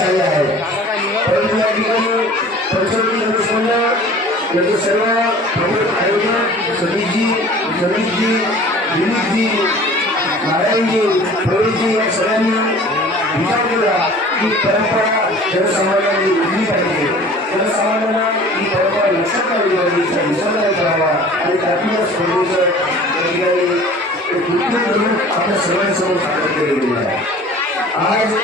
आले आहे परंतु या ठिकाणी पंचवटी गणेश याचे सर्व प्रमुख आयोजक सतीशजी सतीशजी दिलीपजी नारायणजी प्रवीणजी या सगळ्यांनी विचार केला की परंपरा जनसमाजाने उरली पाहिजे जनसामान्यांना ही परंपरा लक्षात घ्यावी लागली तिचा करावा आणि स्पर्धेचं या ठिकाणी एक आपल्या सर्वांसमोर सादर आहे. आज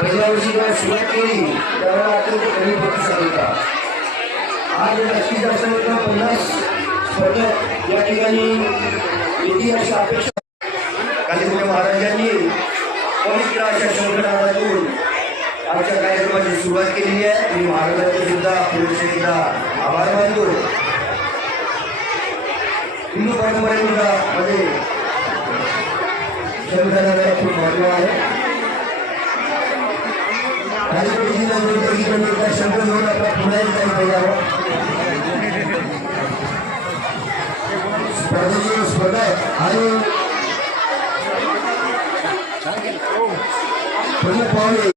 पहिल्या वर्षी जेव्हा सुरुवात केली त्यावेळेला अत्यंत कमी प्रतिसाद होता आज जास्तीत जास्त पन्नास स्पर्धक या ठिकाणी येतील अशी अपेक्षा. कालिमुखे महाराजांनी पवित्र अशा शंकरनाथातून आजच्या कार्यक्रमाची सुरुवात केलेली आहे. मी महाराजांचे सुद्धा पुरुष आभार मानतो. हिंदू परंपरेनुसारमध्ये शंकरनाथाला खूप महत्त्व आहे काही पेशीला जो बघितलं घेऊन आपला पुन्हा एक काही पाहिजे स्पर्धेची स्पर्धा आणि प्रमुख पाहुणे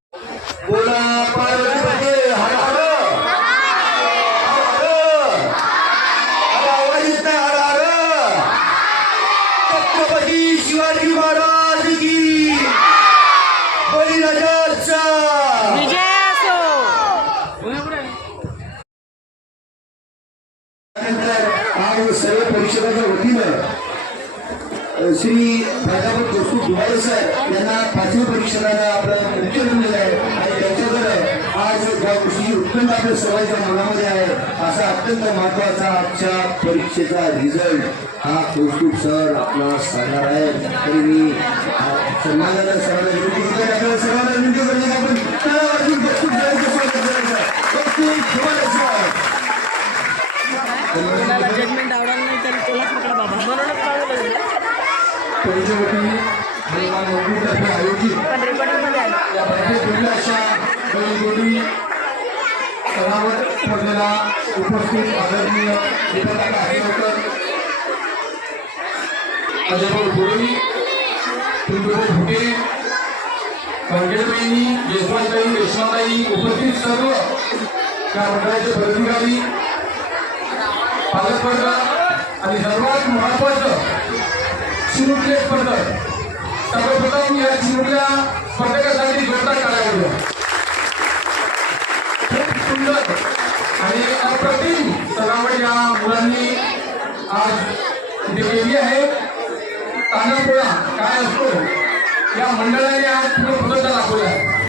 शिवाजी महाराज की. बळीराजा आज सर्व परिषदाच्या वतीनं श्री प्राध्यापक कौस्तुभ दुबाळे साहेब यांना पाचवी परिषदाला आपलं मुख्य दिलेलं आहे. आणि त्यांच्याकडे आज ज्या गोष्टीची उत्पन्न आपल्या सर्वांच्या मनामध्ये आहे असा अत्यंत महत्त्वाचा आजच्या परीक्षेचा रिझल्ट हा कौस्तुभ सर आपला सांगणार आहे तरी मी सन्मानाला सन्मानानं कोणाला जजमेंट आवडलं नाही तर त्यालाच पकडा बाबा. म्हणूनच आयोजित पण रेकॉर्डिंगमध्ये उपस्थित आदरणीय अजयभाऊ यशवंतबाई यशवंतबाई उपस्थित सर्व या मंडळाचे पदाधिकारी पालकवर्ग आणि सर्वात महत्वाचं चिमुकले स्पर्धक. सर्वप्रथम या चिमुकल्या स्पर्धकासाठी जोरदार टाळ्या खूप सुंदर आणि अप्रतिम सजावट या मुलांनी आज इथे केली आहे. तानापोळा काय असतो? या मंडळाने आज पूर्ण पदार्थ दाखवला आहे.